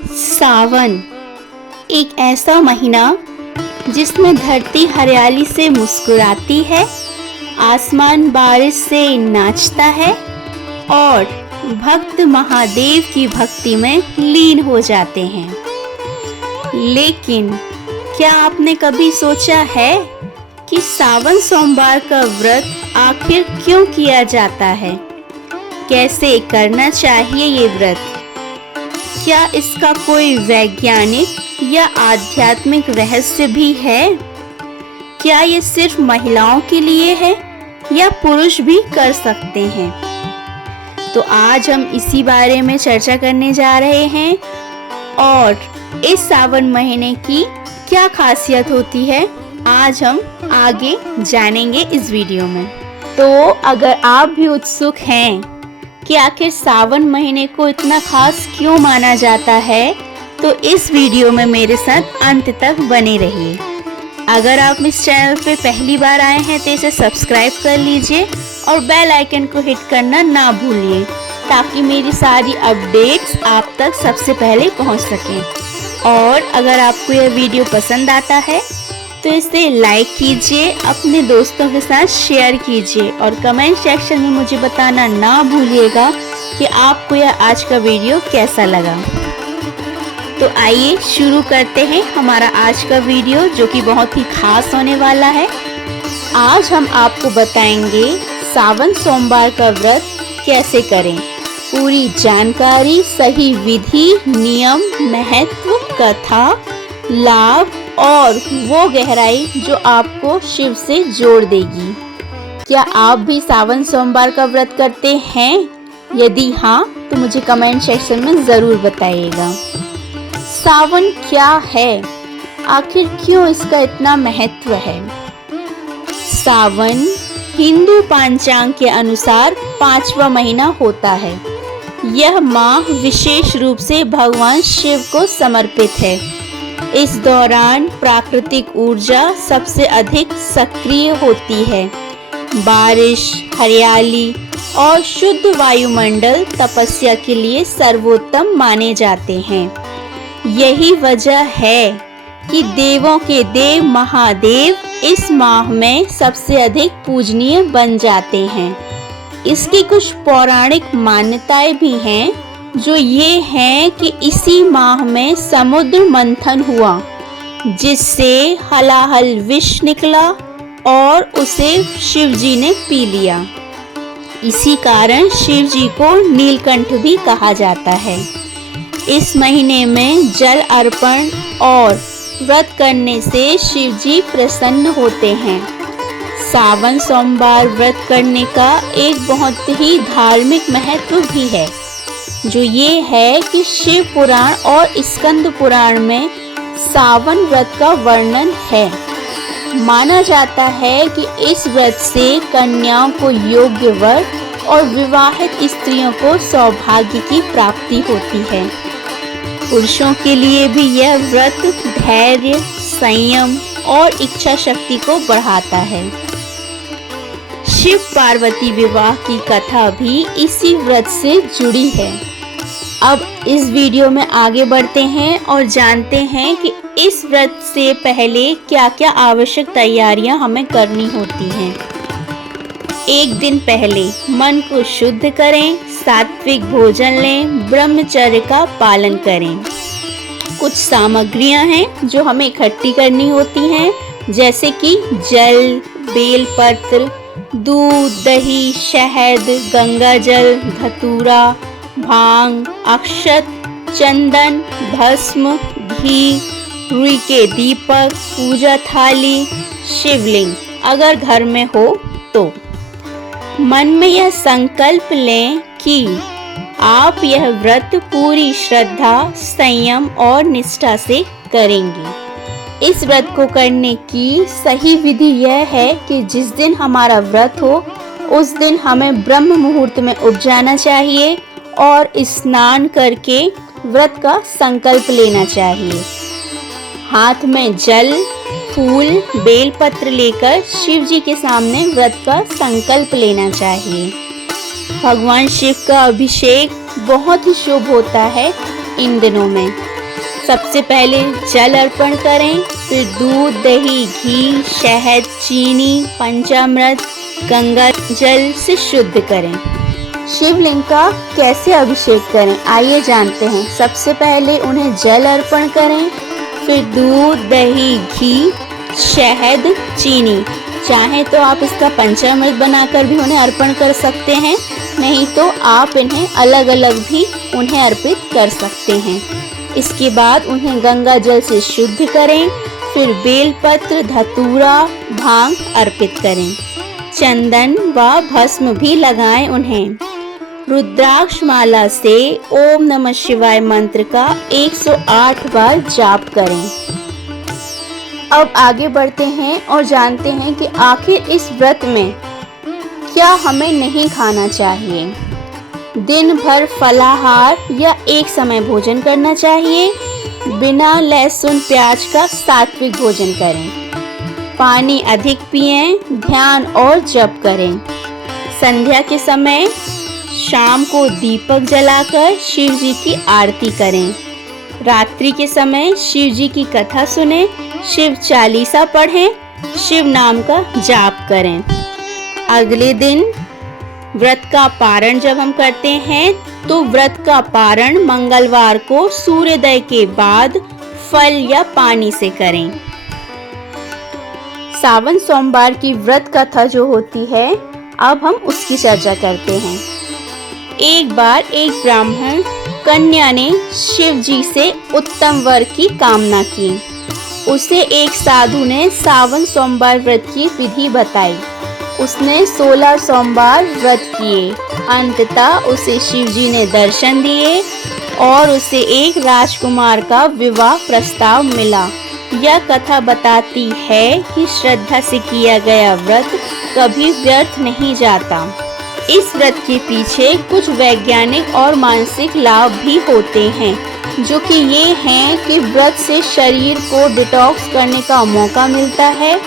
सावन एक ऐसा महीना जिसमें धरती हरियाली से मुस्कुराती है, आसमान बारिश से नाचता है और भक्त महादेव की भक्ति में लीन हो जाते हैं। लेकिन क्या आपने कभी सोचा है कि सावन सोमवार का व्रत आखिर क्यों किया जाता है? कैसे करना चाहिए ये व्रत? क्या इसका कोई वैज्ञानिक या आध्यात्मिक रहस्य भी है? क्या ये सिर्फ महिलाओं के लिए है या पुरुष भी कर सकते हैं? तो आज हम इसी बारे में चर्चा करने जा रहे हैं और इस सावन महीने की क्या खासियत होती है, आज हम आगे जानेंगे इस वीडियो में। तो अगर आप भी उत्सुक हैं कि आखिर सावन महीने को इतना खास क्यों माना जाता है, तो इस वीडियो में मेरे साथ अंत तक बने रहिए। अगर आप इस चैनल पे पहली बार आए हैं तो इसे सब्सक्राइब कर लीजिए और बेल आइकन को हिट करना ना भूलिए, ताकि मेरी सारी अपडेट्स आप तक सबसे पहले पहुंच सकें। और अगर आपको यह वीडियो पसंद आता है तो इसे लाइक कीजिए, अपने दोस्तों के साथ शेयर कीजिए और कमेंट सेक्शन में मुझे बताना ना भूलिएगा कि आपको यह आज का वीडियो कैसा लगा। तो आइए शुरू करते हैं हमारा आज का वीडियो, जो कि बहुत ही खास होने वाला है। आज हम आपको बताएंगे सावन सोमवार का व्रत कैसे करें। पूरी जानकारी, सही विधि, नियम, महत्व, कथा, लाभ और वो गहराई जो आपको शिव से जोड़ देगी। क्या आप भी सावन सोमवार का व्रत करते हैं? यदि हाँ, तो मुझे कमेंट सेक्शन में ज़रूर बताइएगा। सावन क्या है? आखिर क्यों इसका इतना महत्व है? सावन हिंदू पंचांग के अनुसार 5वां महीना होता है। यह माह विशेष रूप से भगवान शिव को समर्पित है। इस दौरान प्राकृतिक ऊर्जा सबसे अधिक सक्रिय होती है। बारिश, हरियाली और शुद्ध वायुमंडल तपस्या के लिए सर्वोत्तम माने जाते हैं। यही वजह है कि देवों के देव महादेव इस माह में सबसे अधिक पूजनीय बन जाते हैं। इसकी कुछ पौराणिक मान्यताएं भी हैं, जो ये हैं कि इसी माह में समुद्र मंथन हुआ, जिससे हलाहल विष निकला और उसे शिवजी ने पी लिया। इसी कारण शिवजी को नीलकंठ भी कहा जाता है। इस महीने में जल अर्पण और व्रत करने से शिवजी प्रसन्न होते हैं। सावन सोमवार व्रत करने का एक बहुत ही धार्मिक महत्व भी है, जो ये है कि शिव पुराण और स्कंद पुराण में सावन व्रत का वर्णन है। माना जाता है कि इस व्रत से कन्याओं को योग्य वर और विवाहित स्त्रियों को सौभाग्य की प्राप्ति होती है। पुरुषों के लिए भी यह व्रत धैर्य, संयम और इच्छा शक्ति को बढ़ाता है। शिव पार्वती विवाह की कथा भी इसी व्रत से जुड़ी है। अब इस वीडियो में आगे बढ़ते हैं और जानते हैं कि इस व्रत से पहले क्या क्या आवश्यक तैयारियां हमें करनी होती हैं। एक दिन पहले मन को शुद्ध करें, सात्विक भोजन लें, ब्रह्मचर्य का पालन करें। कुछ सामग्रियां हैं जो हमें इकट्ठी करनी होती हैं, जैसे कि जल, बेलपत्र, दूध, दही, शहद, गंगा जल, धतूरा, भांग, अक्षत, चंदन, भस्म, घी, रुई के दीपक, पूजा थाली, शिवलिंग अगर घर में हो तो। मन में यह संकल्प लें कि आप यह व्रत पूरी श्रद्धा, संयम और निष्ठा से करेंगे। इस व्रत को करने की सही विधि यह है कि जिस दिन हमारा व्रत हो उस दिन हमें ब्रह्म मुहूर्त में उठ जाना चाहिए और स्नान करके व्रत का संकल्प लेना चाहिए। हाथ में जल, फूल, बेलपत्र लेकर शिव जी के सामने व्रत का संकल्प लेना चाहिए। भगवान शिव का अभिषेक बहुत ही शुभ होता है, इन दिनों में। सबसे पहले जल अर्पण करें, फिर दूध, दही, घी, शहद, चीनी, पंचामृत, गंगा जल से शुद्ध करें। शिवलिंग का कैसे अभिषेक करें, आइए जानते हैं। सबसे पहले उन्हें जल अर्पण करें, फिर दूध, दही, घी, शहद, चीनी, चाहे तो आप इसका पंचामृत बनाकर भी उन्हें अर्पण कर सकते हैं, नहीं तो आप इन्हें अलग अलग भी उन्हें अर्पित कर सकते हैं। इसके बाद उन्हें गंगा जल से शुद्ध करें, फिर बेलपत्र, धतूरा, भांग अर्पित करें। चंदन व भस्म भी लगाएं उन्हें। रुद्राक्ष माला से ओम नमः शिवाय मंत्र का 108 बार जाप करें। अब आगे बढ़ते हैं और जानते हैं कि आखिर इस व्रत में क्या हमें नहीं खाना चाहिए। दिन भर फलाहार या एक समय भोजन करना चाहिए। बिना लहसुन प्याज का सात्विक भोजन करें। पानी अधिक पिएं, ध्यान और जप करें। संध्या के समय शाम को दीपक जलाकर शिव जी की आरती करें। रात्रि के समय शिव जी की कथा सुनें, शिव चालीसा पढ़ें, शिव नाम का जाप करें। अगले दिन व्रत का पारण जब हम करते हैं तो व्रत का पारण मंगलवार को सूर्योदय के बाद फल या पानी से करें। सावन सोमवार की व्रत कथा जो होती है, अब हम उसकी चर्चा करते हैं। एक बार एक ब्राह्मण कन्या ने शिव जी से उत्तम वर की कामना की। उसे एक साधु ने सावन सोमवार व्रत की विधि बताई। उसने 16 सोमवार व्रत किए। अंततः उसे शिव जी ने दर्शन दिए और उसे एक राजकुमार का विवाह प्रस्ताव मिला। यह कथा बताती है कि श्रद्धा से किया गया व्रत कभी व्यर्थ नहीं जाता। इस व्रत के पीछे कुछ वैज्ञानिक और मानसिक लाभ भी होते हैं, जो कि ये हैं कि व्रत से शरीर को डिटॉक्स करने का मौका मिलता है।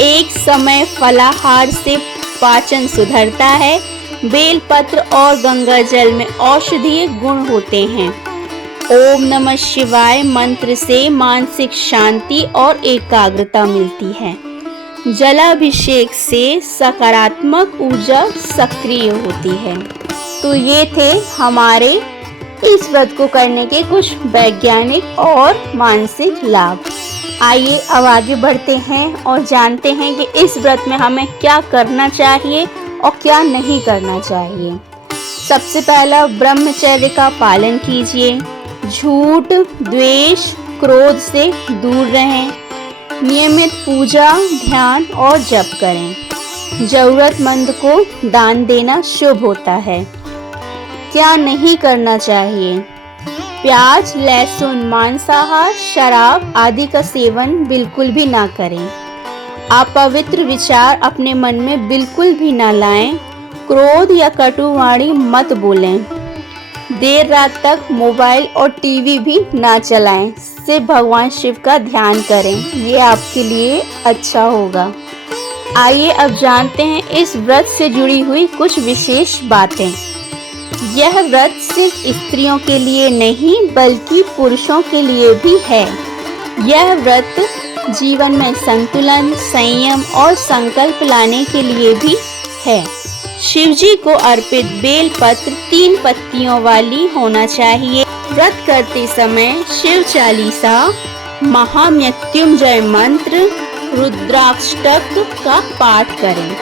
एक समय फलाहार से पाचन सुधरता है। बेलपत्र और गंगा जल में औषधीय गुण होते हैं। ओम नमः शिवाय मंत्र से मानसिक शांति और एकाग्रता मिलती है। जलाभिषेक से सकारात्मक ऊर्जा सक्रिय होती है। तो ये थे हमारे इस व्रत को करने के कुछ वैज्ञानिक और मानसिक लाभ। आइए अब आगे बढ़ते हैं और जानते हैं कि इस व्रत में हमें क्या करना चाहिए और क्या नहीं करना चाहिए। सबसे पहला, ब्रह्मचर्य का पालन कीजिए। झूठ, द्वेष, क्रोध से दूर रहें। नियमित पूजा, ध्यान और जप करें। जरूरतमंद को दान देना शुभ होता है। क्या नहीं करना चाहिए? प्याज, लहसुन, मांसाहार, शराब आदि का सेवन बिल्कुल भी ना करें। अपवित्र विचार अपने मन में बिल्कुल भी ना लाएं। क्रोध या कटुवाणी मत बोलें। देर रात तक मोबाइल और टीवी भी ना चलाएं। सिर्फ भगवान शिव का ध्यान करें, ये आपके लिए अच्छा होगा। आइए अब जानते हैं इस व्रत से जुड़ी हुई कुछ विशेष बातें। यह व्रत सिर्फ स्त्रियों के लिए नहीं बल्कि पुरुषों के लिए भी है। यह व्रत जीवन में संतुलन, संयम और संकल्प लाने के लिए भी है। शिवजी को अर्पित बेलपत्र 3 पत्तियों वाली होना चाहिए। व्रत करते समय शिव चालीसा, महामृत्युंजय मंत्र, रुद्राष्टक का पाठ करें।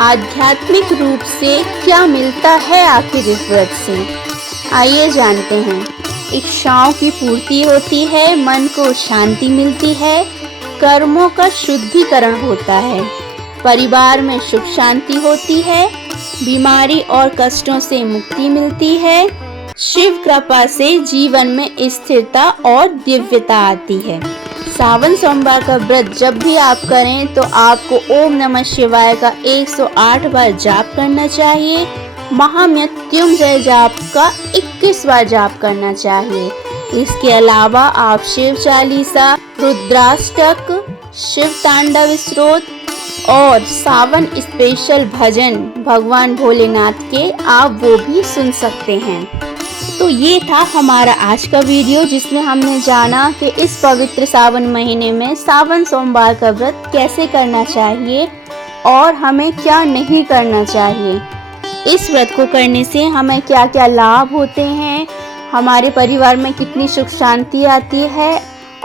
आध्यात्मिक रूप से क्या मिलता है आखिर इस व्रत से, आइए जानते हैं। इच्छाओं की पूर्ति होती है, मन को शांति मिलती है, कर्मों का शुद्धिकरण होता है, परिवार में सुख शांति होती है, बीमारी और कष्टों से मुक्ति मिलती है, शिव कृपा से जीवन में स्थिरता और दिव्यता आती है। सावन सोमवार का व्रत जब भी आप करें तो आपको ओम नमः शिवाय का 108 बार जाप करना चाहिए। महामृत्युंजय जाप का 21 बार जाप करना चाहिए। इसके अलावा आप शिव चालीसा, रुद्राष्टक, शिव तांडव स्तोत्र और सावन स्पेशल भजन भगवान भोलेनाथ के आप वो भी सुन सकते हैं। तो ये था हमारा आज का वीडियो, जिसमें हमने जाना कि इस पवित्र सावन महीने में सावन सोमवार का व्रत कैसे करना चाहिए और हमें क्या नहीं करना चाहिए। इस व्रत को करने से हमें क्या क्या लाभ होते हैं, हमारे परिवार में कितनी सुख शांति आती है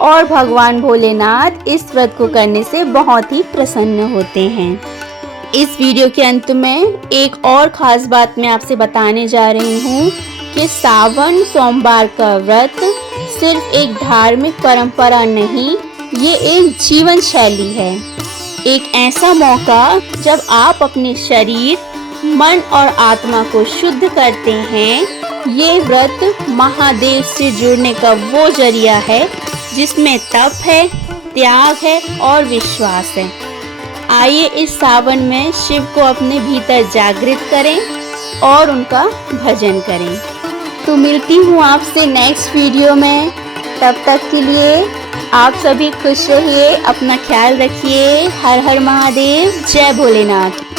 और भगवान भोलेनाथ इस व्रत को करने से बहुत ही प्रसन्न होते हैं। इस वीडियो के अंत में एक और ख़ास बात मैं आपसे बताने जा रही हूँ कि सावन सोमवार का व्रत सिर्फ एक धार्मिक परंपरा नहीं, ये एक जीवन शैली है। एक ऐसा मौका जब आप अपने शरीर, मन और आत्मा को शुद्ध करते हैं। ये व्रत महादेव से जुड़ने का वो जरिया है जिसमें तप है, त्याग है और विश्वास है। आइए इस सावन में शिव को अपने भीतर जागृत करें और उनका भजन करें। तो मिलती हूँ आपसे नेक्स्ट वीडियो में। तब तक के लिए आप सभी खुश रहिए, अपना ख्याल रखिए। हर हर महादेव, जय भोलेनाथ।